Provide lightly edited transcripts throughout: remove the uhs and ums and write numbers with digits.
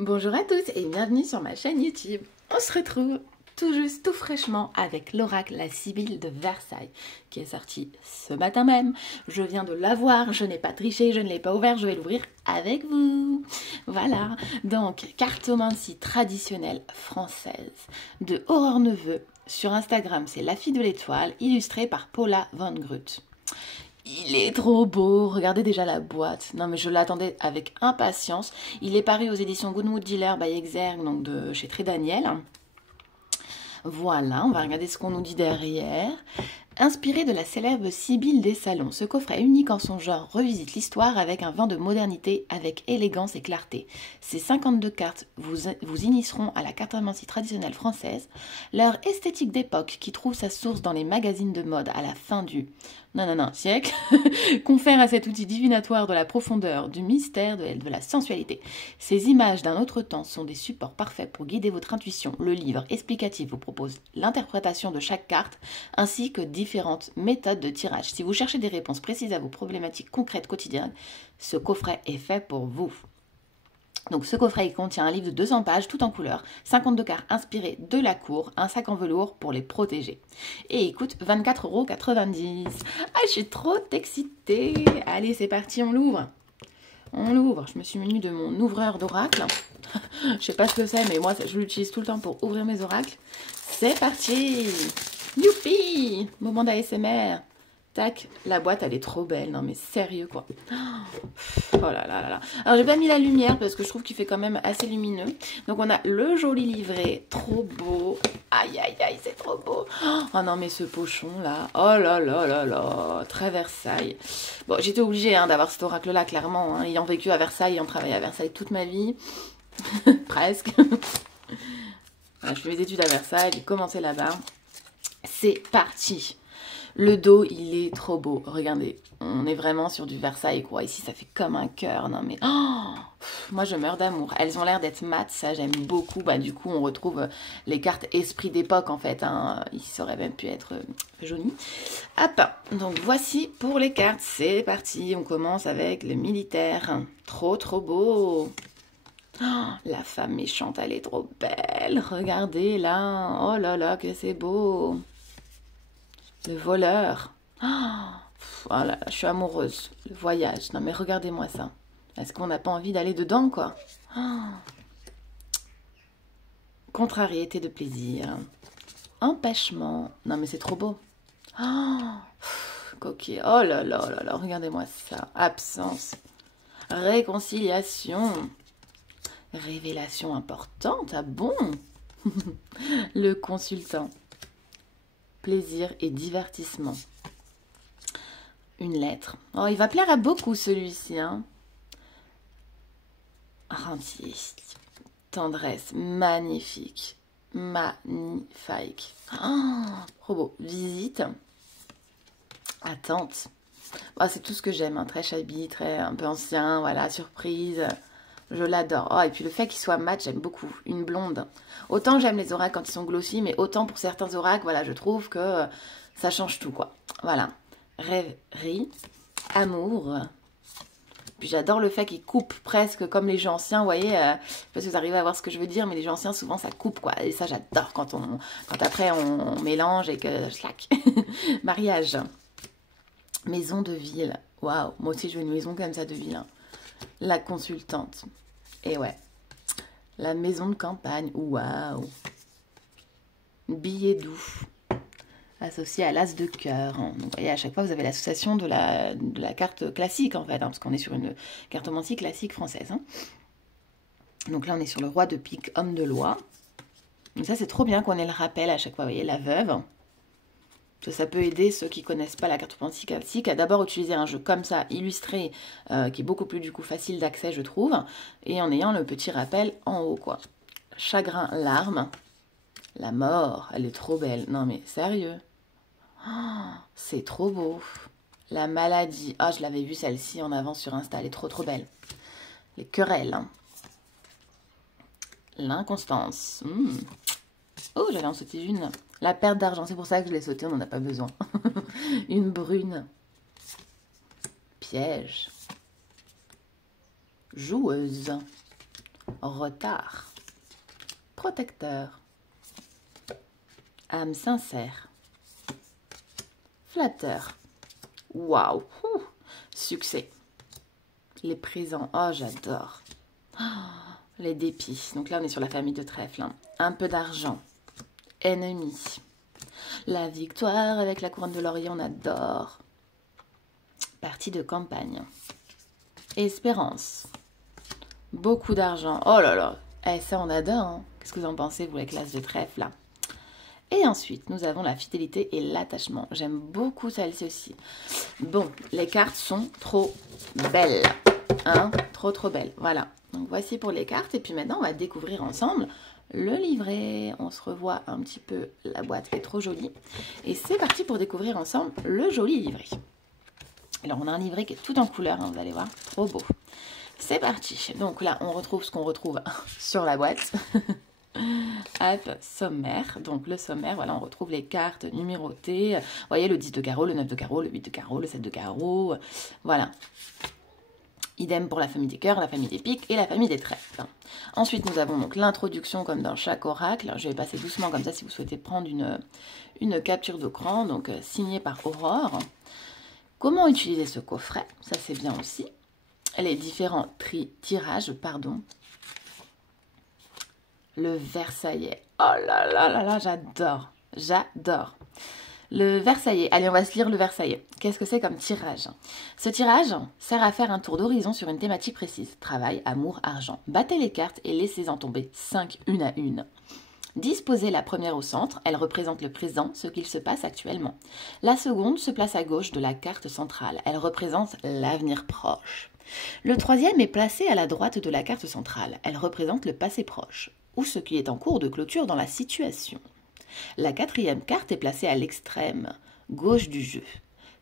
Bonjour à tous et bienvenue sur ma chaîne YouTube. On se retrouve tout juste, tout fraîchement avec l'oracle La Sibylle de Versailles qui est sorti ce matin même. Je viens de l'avoir, je n'ai pas triché, je ne l'ai pas ouvert, je vais l'ouvrir avec vous. Voilà, donc cartomancie traditionnelle française de Aurore Neveu. Sur Instagram, c'est La Fille de l'Étoile, illustrée par Paula Van Grut. Il est trop beau, regardez déjà la boîte. Non mais je l'attendais avec impatience. Il est paru aux éditions Goodwood Dealer by Exergue, donc de chez Très Daniel. Voilà, on va regarder ce qu'on nous dit derrière. Inspiré de la célèbre Sibylle des salons, ce coffret unique en son genre revisite l'histoire avec un vin de modernité, avec élégance et clarté. Ces 52 cartes vous initieront à la cartomancie traditionnelle française, leur esthétique d'époque qui trouve sa source dans les magazines de mode à la fin du siècle, confère à cet outil divinatoire de la profondeur, du mystère, de la sensualité. Ces images d'un autre temps sont des supports parfaits pour guider votre intuition. Le livre explicatif vous propose l'interprétation de chaque carte, ainsi que différentes méthodes de tirage. Si vous cherchez des réponses précises à vos problématiques concrètes quotidiennes, ce coffret est fait pour vous. Donc ce coffret il contient un livre de 200 pages tout en couleur, 52 cartes inspirées de la cour, un sac en velours pour les protéger. Et il coûte 24,90 €. Ah, je suis trop excitée. Allez, c'est parti, on l'ouvre. On l'ouvre. Je me suis munie de mon ouvreur d'oracle. Je sais pas ce que c'est, mais moi je l'utilise tout le temps pour ouvrir mes oracles. C'est parti. Youpi! Moment d'ASMR. Tac, la boîte elle est trop belle, non mais sérieux quoi. Oh là là là là. Alors j'ai pas mis la lumière parce que je trouve qu'il fait quand même assez lumineux. Donc on a le joli livret, trop beau. Aïe aïe aïe, c'est trop beau. Oh non mais ce pochon là, oh là là là là, très Versailles. Bon j'étais obligée d'avoir cet oracle là clairement, ayant vécu à Versailles, ayant travaillé à Versailles toute ma vie. Presque. Voilà, je fais mes études à Versailles, j'ai commencé là-bas. C'est parti. Le dos, il est trop beau. Regardez, on est vraiment sur du Versailles, quoi. Ici, ça fait comme un cœur. Non, mais... Oh, moi, je meurs d'amour. Elles ont l'air d'être mates, ça, j'aime beaucoup. Bah, du coup, on retrouve les cartes esprit d'époque, en fait. Ça aurait même pu être joli. Hop, donc voici pour les cartes. C'est parti. On commence avec le militaire. Trop, trop beau. Oh, la femme méchante, elle est trop belle. Regardez, là. Oh là là, que c'est beau. Le voleur. Oh là là, je suis amoureuse. Le voyage. Non mais regardez-moi ça. Est-ce qu'on n'a pas envie d'aller dedans, quoi? Oh. Contrariété de plaisir. Empêchement. Non mais c'est trop beau. Oh. Coquille. Oh là là là là, regardez-moi ça. Absence. Réconciliation. Révélation importante. Ah bon? Le consultant. Plaisir et divertissement. Une lettre. Oh, il va plaire à beaucoup celui-ci. Rentier. Tendresse. Magnifique. Magnifique. Oh, trop beau. Visite. Attente. Oh, c'est tout ce que j'aime. Très chabi, très un peu ancien. Voilà, surprise. Je l'adore. Oh, et puis le fait qu'il soit mat, j'aime beaucoup. Une blonde. Autant j'aime les oracles quand ils sont glossy, mais autant pour certains oracles, voilà, je trouve que ça change tout, quoi. Voilà. Rêverie, amour. Puis j'adore le fait qu'il coupe presque comme les jeux anciens, vous voyez. Je sais pas si vous arrivez à voir ce que je veux dire, mais les jeux anciens, souvent, ça coupe, quoi. Et ça, j'adore quand après, on mélange et que slack. Mariage. Maison de ville. Waouh. Moi aussi, je veux une maison comme ça de ville. La consultante. Et ouais. La maison de campagne. Waouh. Billet doux. Associé à l'as de cœur. Donc, vous voyez, à chaque fois, vous avez l'association de la carte classique, en fait, parce qu'on est sur une cartomancie classique française. Donc là, on est sur le roi de pique, homme de loi. Donc ça, c'est trop bien qu'on ait le rappel à chaque fois. Vous voyez, la veuve. Ça peut aider ceux qui ne connaissent pas la cartomancie classique à d'abord utiliser un jeu comme ça, illustré, qui est beaucoup plus, du coup, facile d'accès, je trouve, et en ayant le petit rappel en haut, quoi. Chagrin, larmes. La mort, elle est trop belle. Non, mais sérieux. Oh, c'est trop beau. La maladie. Ah, je l'avais vue celle-ci en avant sur Insta. Elle est trop trop belle. Les querelles. L'inconstance. Oh, j'allais en sauter une. La perte d'argent. C'est pour ça que je l'ai sautée. On n'en a pas besoin. Une brune. Piège. Joueuse. retard, protecteur, âme sincère, flatteur, waouh, succès, les présents, oh j'adore, les dépits, donc là on est sur la famille de trèfle, hein. Un peu d'argent, ennemi, la victoire avec la couronne de laurier, on adore, partie de campagne, espérance, beaucoup d'argent, oh là là, ça on adore, hein. Qu'est-ce que vous en pensez vous les classes de trèfle là? Et ensuite, nous avons la fidélité et l'attachement. J'aime beaucoup celle-ci aussi. Bon, les cartes sont trop belles. Hein? Trop belles. Voilà. Donc, voici pour les cartes. Et puis maintenant, on va découvrir ensemble le livret. On se revoit un petit peu. La boîte est trop jolie. Et c'est parti pour découvrir ensemble le joli livret. Alors, on a un livret qui est tout en couleur. Hein, vous allez voir. Trop beau. C'est parti. Donc là, on retrouve ce qu'on retrouve sur la boîte. Hop, sommaire, donc le sommaire, voilà, on retrouve les cartes numérotées, vous voyez le 10 de carreau, le 9 de carreau, le 8 de carreau, le 7 de carreau, voilà. Idem pour la famille des cœurs, la famille des piques et la famille des trèfles. Ensuite, nous avons donc l'introduction comme dans chaque oracle. Je vais passer doucement comme ça si vous souhaitez prendre une capture d'écran, donc signée par Aurore. Comment utiliser ce coffret, ça c'est bien aussi. Les différents tirages, pardon. Le Versaillais. Oh là là là là, j'adore. J'adore. Le Versaillais. Allez, on va se lire le Versaillais. Qu'est-ce que c'est comme tirage? Ce tirage sert à faire un tour d'horizon sur une thématique précise. Travail, amour, argent. Battez les cartes et laissez-en tomber 5 une à une. Disposez la première au centre. Elle représente le présent, ce qu'il se passe actuellement. La seconde se place à gauche de la carte centrale. Elle représente l'avenir proche. Le troisième est placé à la droite de la carte centrale. Elle représente le passé proche, ou ce qui est en cours de clôture dans la situation. La quatrième carte est placée à l'extrême gauche du jeu.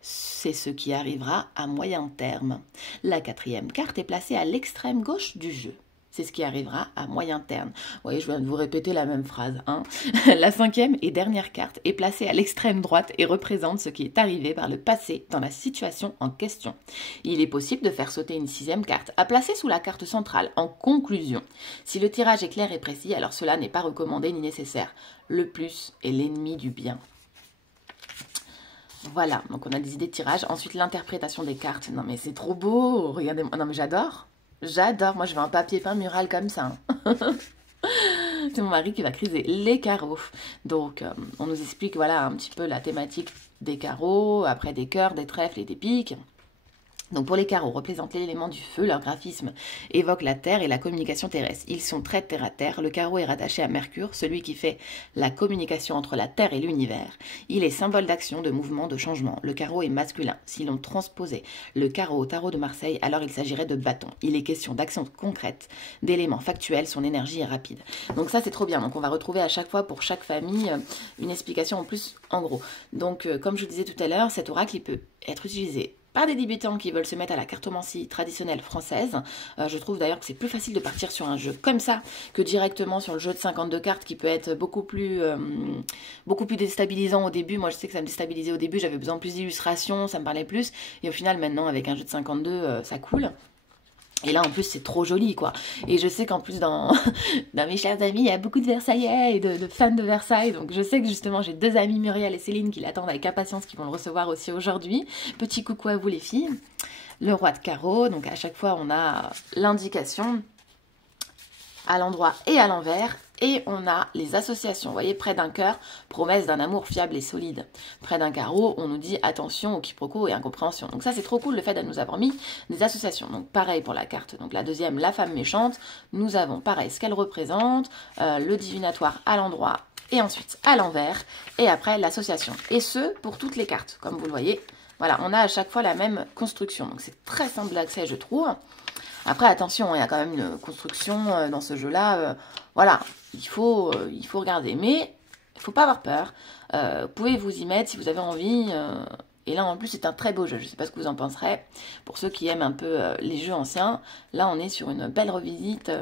C'est ce qui arrivera à moyen terme. La quatrième carte est placée à l'extrême gauche du jeu. C'est ce qui arrivera à moyen terme. Vous voyez, je viens de vous répéter la même phrase. Hein. La cinquième et dernière carte est placée à l'extrême droite et représente ce qui est arrivé par le passé dans la situation en question. Il est possible de faire sauter une sixième carte à placer sous la carte centrale en conclusion. Si le tirage est clair et précis, alors cela n'est pas recommandé ni nécessaire. Le plus est l'ennemi du bien. Voilà, donc on a des idées de tirage. Ensuite, l'interprétation des cartes. Non mais c'est trop beau, regardez-moi. Non mais j'adore. J'adore, moi je veux un papier peint mural comme ça. C'est mon mari qui va criser les carreaux. Donc on nous explique voilà un petit peu la thématique des carreaux, après des cœurs, des trèfles et des piques. Donc pour les carreaux, représentent l'élément du feu, leur graphisme évoque la terre et la communication terrestre. Ils sont très terre à terre, le carreau est rattaché à Mercure, celui qui fait la communication entre la terre et l'univers. Il est symbole d'action, de mouvement, de changement. Le carreau est masculin. Si l'on transposait le carreau au tarot de Marseille, alors il s'agirait de bâton. Il est question d'actions concrètes, d'éléments factuels, son énergie est rapide. Donc ça c'est trop bien, donc on va retrouver à chaque fois pour chaque famille une explication en plus en gros. Donc comme je vous disais tout à l'heure, cet oracle il peut être utilisé par des débutants qui veulent se mettre à la cartomancie traditionnelle française. Je trouve d'ailleurs que c'est plus facile de partir sur un jeu comme ça que directement sur le jeu de 52 cartes qui peut être beaucoup plus déstabilisant au début. Moi je sais que ça me déstabilisait au début, j'avais besoin de plus d'illustrations, ça me parlait plus. Et au final maintenant avec un jeu de 52 ça coule. Et là, en plus, c'est trop joli, quoi. Et je sais qu'en plus, dans mes chers amis, il y a beaucoup de Versaillais et de fans de Versailles. Donc, je sais que justement, j'ai deux amis, Muriel et Céline, qui l'attendent avec impatience, qui vont le recevoir aussi aujourd'hui. Petit coucou à vous, les filles. Le roi de carreau. Donc, à chaque fois, on a l'indication à l'endroit et à l'envers. Et on a les associations. Vous voyez, près d'un cœur, promesse d'un amour fiable et solide. Près d'un carreau, on nous dit attention au quiproquo et incompréhension. Donc ça, c'est trop cool le fait de nous avoir mis des associations. Donc pareil pour la carte. Donc la deuxième, la femme méchante. Nous avons pareil ce qu'elle représente, le divinatoire à l'endroit et ensuite à l'envers. Et après, l'association. Et ce, pour toutes les cartes, comme vous le voyez. Voilà, on a à chaque fois la même construction. Donc c'est très simple d'accès, je trouve. Après, attention, il y a quand même une construction dans ce jeu-là. Voilà, il faut regarder. Mais il ne faut pas avoir peur. Vous pouvez vous y mettre si vous avez envie. Et là, en plus, c'est un très beau jeu. Je ne sais pas ce que vous en penserez. Pour ceux qui aiment un peu les jeux anciens, là, on est sur une belle revisite.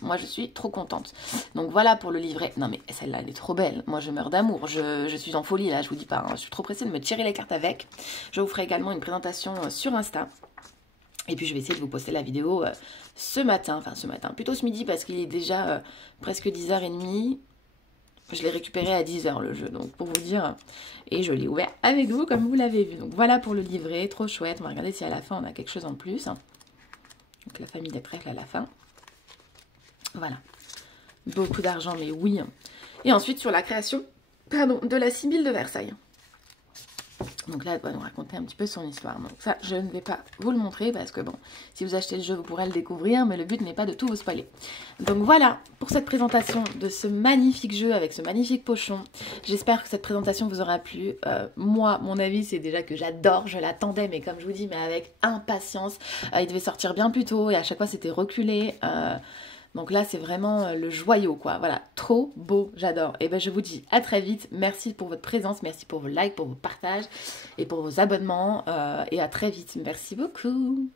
Moi, je suis trop contente. Donc, voilà pour le livret. Non, mais celle-là, elle est trop belle. Moi, je meurs d'amour. Je suis en folie, là, je vous dis pas. Hein. Je suis trop pressée de me tirer les cartes avec. Je vous ferai également une présentation sur Insta. Et puis je vais essayer de vous poster la vidéo ce matin, plutôt ce midi parce qu'il est déjà presque 10h30. Je l'ai récupéré à 10h le jeu, donc pour vous dire, et je l'ai ouvert avec vous comme vous l'avez vu. Donc voilà pour le livret, trop chouette. On va regarder si à la fin on a quelque chose en plus. Donc la famille des trèfles à la fin. Voilà. Beaucoup d'argent, mais oui. Et ensuite sur la création, de la Sibylle de Versailles. Donc là, elle doit nous raconter un petit peu son histoire. Donc ça, je ne vais pas vous le montrer parce que bon, si vous achetez le jeu, vous pourrez le découvrir, mais le but n'est pas de tout vous spoiler. Donc voilà pour cette présentation de ce magnifique jeu avec ce magnifique pochon. J'espère que cette présentation vous aura plu. Moi, mon avis, c'est déjà que j'adore, je l'attendais, mais comme je vous dis, mais avec impatience. Il devait sortir bien plus tôt et à chaque fois, c'était reculé. Donc là, c'est vraiment le joyau, quoi. Voilà, trop beau, j'adore. Et ben, je vous dis à très vite. Merci pour votre présence, merci pour vos likes, pour vos partages et pour vos abonnements. Et à très vite. Merci beaucoup.